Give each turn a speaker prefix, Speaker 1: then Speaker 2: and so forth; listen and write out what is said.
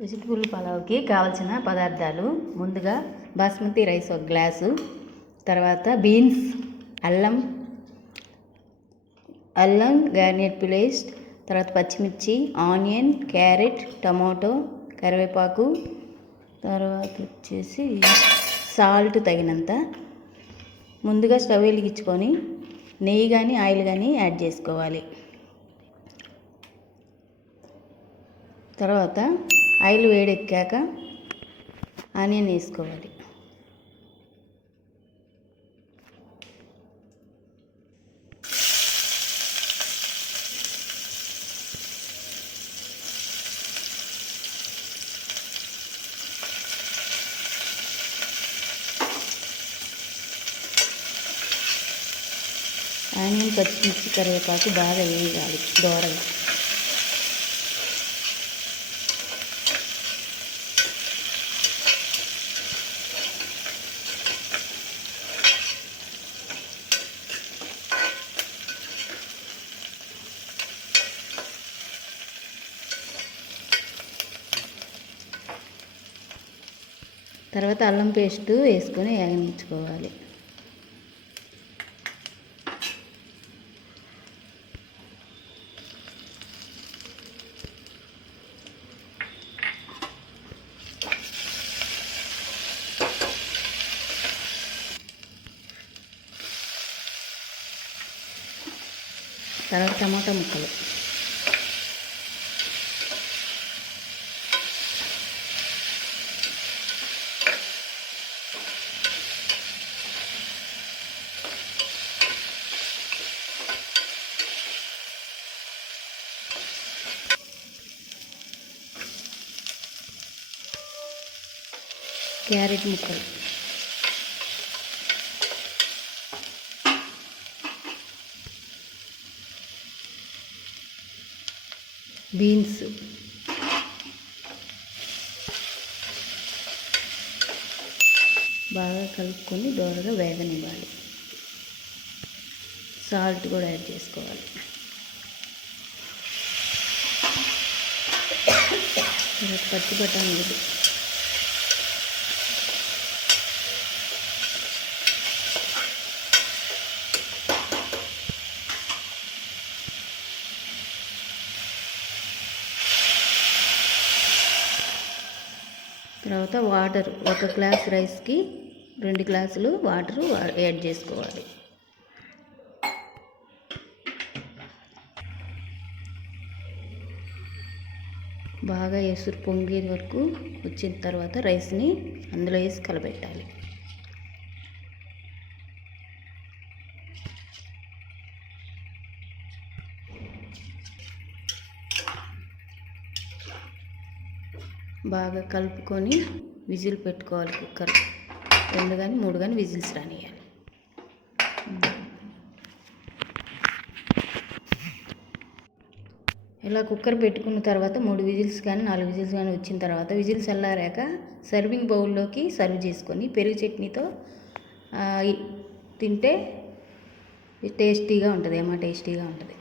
Speaker 1: Vegetable పలావ్కి కావాల్సిన పదార్థాలు ముందుగా బాస్మతి రైస్ ఒక గ్లాసు తర్వాత బీన్స్ అల్లం అల్లం గార్నెట్ పేస్ట్ తర్వాత పచ్చిమిర్చి ఆనియన్ క్యారెట్ టమాటో కరివేపాకు తర్వాత వచ్చేసి సాల్ట్ తగినంత. ముందుగా స్టవ్ వెలిగించుకొని నెయ్యి కానీ ఆయిల్ కానీ యాడ్ చేసుకోవాలి. తర్వాత ఆయిల్ వేడెక్కాక ఆనియన్ వేసుకోవాలి. ఆనియన్ పచ్చిమిర్చి కరివేపాకు బాగా వేయాలి దోరగా. తర్వాత అల్లం పేస్ట్ వేసుకొని వేగించుకోవాలి తర్వాత టమాటా ముక్కలు. క్యారెట్ ముక్కలు. బీన్స్. బాగా కలుపుకొని దోరగా వేగనివ్వాలి. సాల్ట్ కూడా యాడ్ చేసుకోవాలి. తర్వాత పచ్చి బఠానీలు. తర్వాత వాటర్ ఒక గ్లాస్ రైస్కి రెండు గ్లాసులు వాటర్ యాడ్ చేసుకోవాలి. బాగా ఎసురు పొంగే వరకు వచ్చిన తర్వాత రైస్ని అందులో వేసి కలబెట్టాలి. బాగా కలుపుకొని విజిల్ పెట్టుకోవాలి కుక్కర్. రెండు కానీ మూడు కానీ విజిల్స్ రానియాలి ఇలా కుక్కర్ పెట్టుకున్న తర్వాత మూడు విజిల్స్ కానీ నాలుగు విజిల్స్ కానీ వచ్చిన తర్వాత విజిల్స్ చల్లారాక సర్వింగ్ బౌల్లోకి సర్వ్ చేసుకొని పెరుగు చట్నీతో తింటే టేస్టీగా ఉంటుంది ఏమో టేస్టీగా ఉంటుంది.